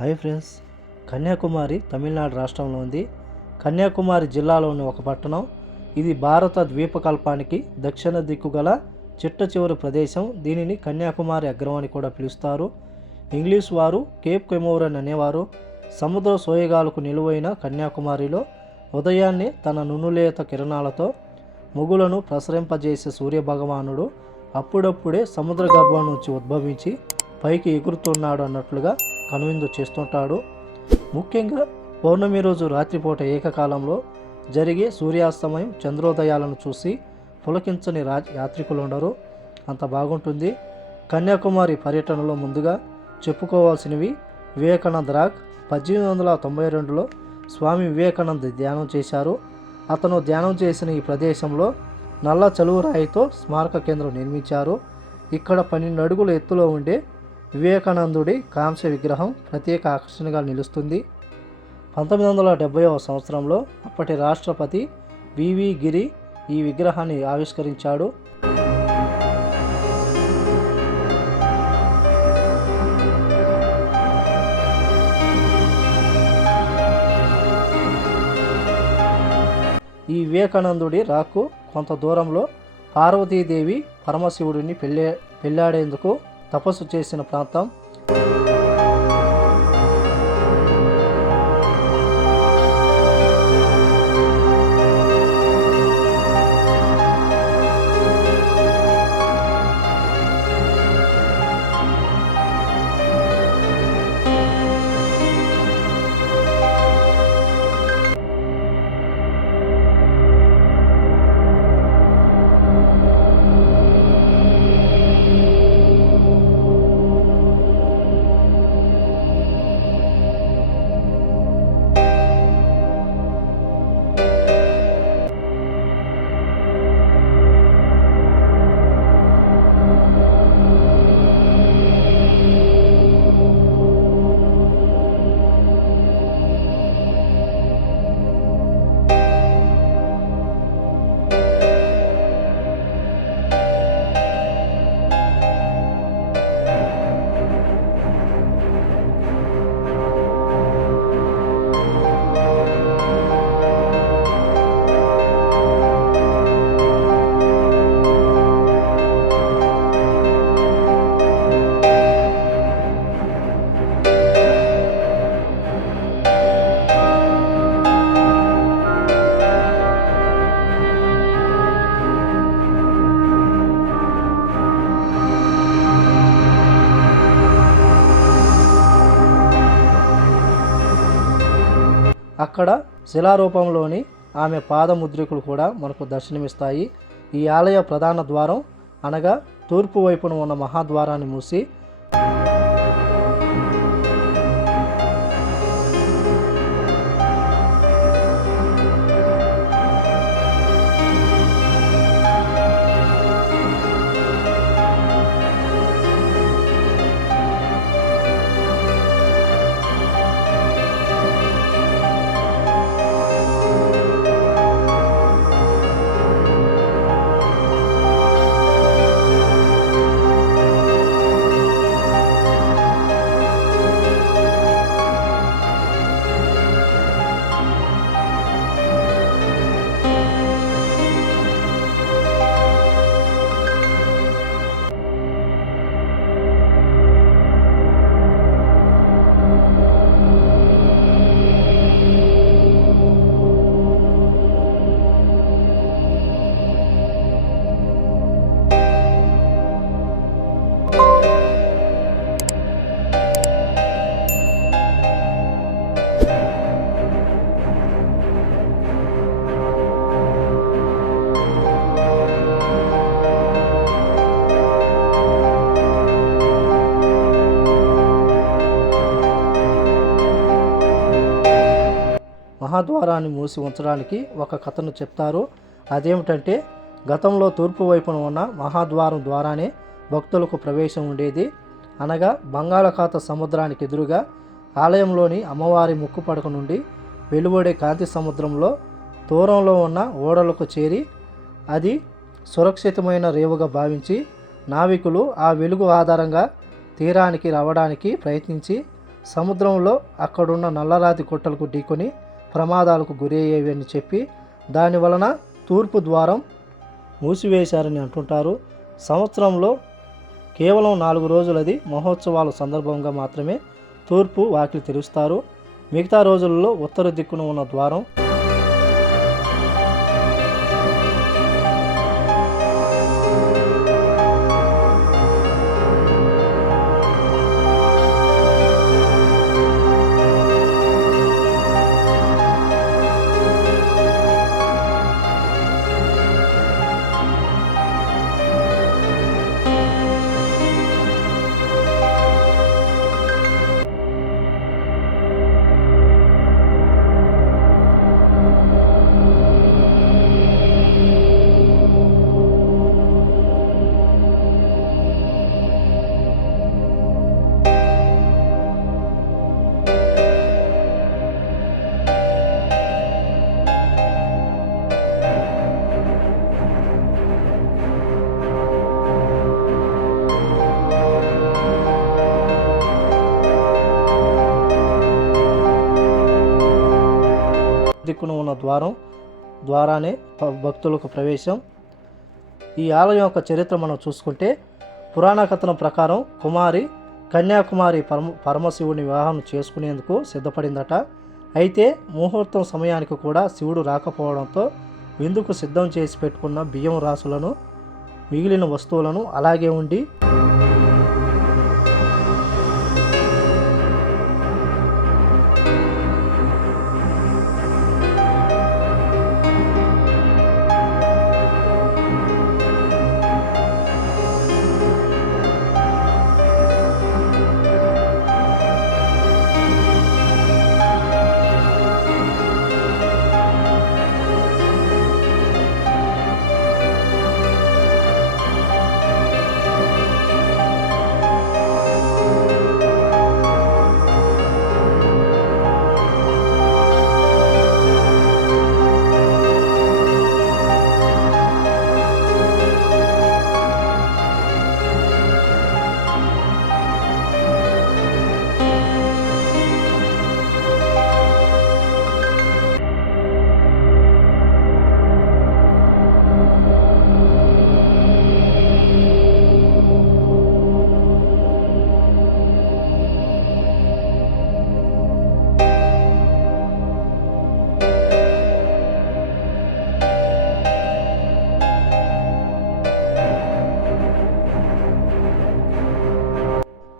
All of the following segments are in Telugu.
హాయ్ ఫ్రెండ్స్, కన్యాకుమారి తమిళనాడు రాష్ట్రంలో ఉంది. కన్యాకుమారి జిల్లాలోని ఒక పట్టణం. ఇది భారత ద్వీపకల్పానికి దక్షిణ దిక్కు గల చిట్ట చివరి ప్రదేశం. దీనిని కన్యాకుమారి అగ్రం అని కూడా పిలుస్తారు. ఇంగ్లీష్ వారు కేప్ కెమోరన్ అనేవారు. సముద్ర సోయగాలకు నిలువైన కన్యాకుమారిలో ఉదయాన్నే తన నునులేత కిరణాలతో మొగులను ప్రసరింపజేసే సూర్యభగవానుడు అప్పుడప్పుడే సముద్ర గర్భం నుంచి ఉద్భవించి పైకి ఎగురుతున్నాడు అన్నట్లుగా కనువిందు చేస్తుంటాడు. ముఖ్యంగా పౌర్ణమి రోజు రాత్రిపూట ఏకకాలంలో జరిగే సూర్యాస్తమయం, చంద్రోదయాలను చూసి పులకించని యాత్రికులు ఉండరు. అంత బాగుంటుంది. కన్యాకుమారి పర్యటనలో ముందుగా చెప్పుకోవాల్సినవి వివేకానంద రాక్. 1892లో స్వామి వివేకానంద ధ్యానం చేశారు. అతను ధ్యానం చేసిన ఈ ప్రదేశంలో నల్ల చలువరాయితో స్మారక కేంద్రం నిర్మించారు. ఇక్కడ 12 అడుగుల ఎత్తులో ఉండే వివేకానందుడి కాంస్య విగ్రహం ప్రత్యేక ఆకర్షణగా నిలుస్తుంది. 1970వ సంవత్సరంలో అప్పటి రాష్ట్రపతి వివి గిరి ఈ విగ్రహాన్ని ఆవిష్కరించాడు. ఈ వివేకానందుడి రాకు కొంత దూరంలో పార్వతీదేవి పరమశివుడిని పెళ్ళాడేందుకు తపస్సు చేసిన ప్రాంతం. అక్కడ శిలారూపంలోని ఆమె పాదముద్రికలు కూడా మనకు దర్శనమిస్తాయి. ఈ ఆలయ ప్రధాన ద్వారం అనగా తూర్పు వైపున ఉన్న మహాద్వారాన్ని మూసి మహాద్వారాన్ని మూసి ఉంచడానికి ఒక కథను చెప్తారు. అదేమిటంటే, గతంలో తూర్పు వైపున ఉన్న మహాద్వారం ద్వారానే భక్తులకు ప్రవేశం ఉండేది. అనగా బంగాళాఖాత సముద్రానికి ఎదురుగా ఆలయంలోని అమ్మవారి ముక్కు పడక నుండి వెలువడే కాంతి సముద్రంలో దూరంలో ఉన్న ఓడలకు చేరి అది సురక్షితమైన రేవుగా భావించి నావికులు ఆ వెలుగు ఆధారంగా తీరానికి రావడానికి ప్రయత్నించి సముద్రంలో అక్కడున్న నల్లరాతి గుట్టలకు ఢీకొని ప్రమాదాలకు గురయ్యేవి అని చెప్పి దాని వలన తూర్పు ద్వారం మూసివేశారని అంటుంటారు. సంవత్సరంలో కేవలం 4 రోజులది మహోత్సవాల సందర్భంగా మాత్రమే తూర్పు వాకిలి తెరుస్తారు. మిగతా రోజులలో ఉత్తర దిక్కున ఉన్న ద్వారం దిక్కున ఉన్న ద్వారానే భక్తులకు ప్రవేశం. ఈ ఆలయం యొక్క చరిత్ర మనం చూసుకుంటే పురాణ కథనం ప్రకారం కుమారి కన్యాకుమారి పరమశివుని వివాహం చేసుకునేందుకు సిద్ధపడిందట. అయితే ముహూర్తం సమయానికి కూడా శివుడు రాకపోవడంతో విందుకు సిద్ధం చేసి పెట్టుకున్న బియ్యం రాసులను మిగిలిన వస్తువులను అలాగే ఉండి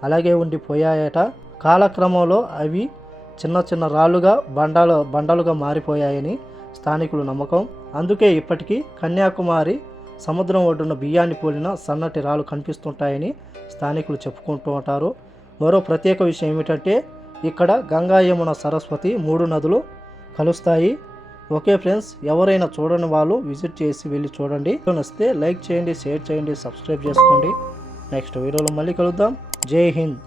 అలాగే ఉండిపోయాయట. కాలక్రమంలో అవి చిన్న చిన్న రాళ్ళుగా బండలుగా మారిపోయాయని స్థానికుల నమ్మకం. అందుకే ఇప్పటికీ కన్యాకుమారి సముద్రం ఒడ్డున బియ్యాన్ని పోలిన సన్నటి రాళ్ళు కనిపిస్తుంటాయని స్థానికులు చెప్పుకుంటూ ఉంటారు. మరో ప్రత్యేక విషయం ఏమిటంటే ఇక్కడ గంగా యమున సరస్వతి 3 నదులు కలుస్తాయి. ఓకే ఫ్రెండ్స్, ఎవరైనా చూడని వాళ్ళు విజిట్ చేసి వెళ్ళి చూడండి. నచ్చితే లైక్ చేయండి, షేర్ చేయండి, సబ్స్క్రైబ్ చేసుకోండి. నెక్స్ట్ వీడియోలో మళ్ళీ కలుద్దాం. జై హింద్.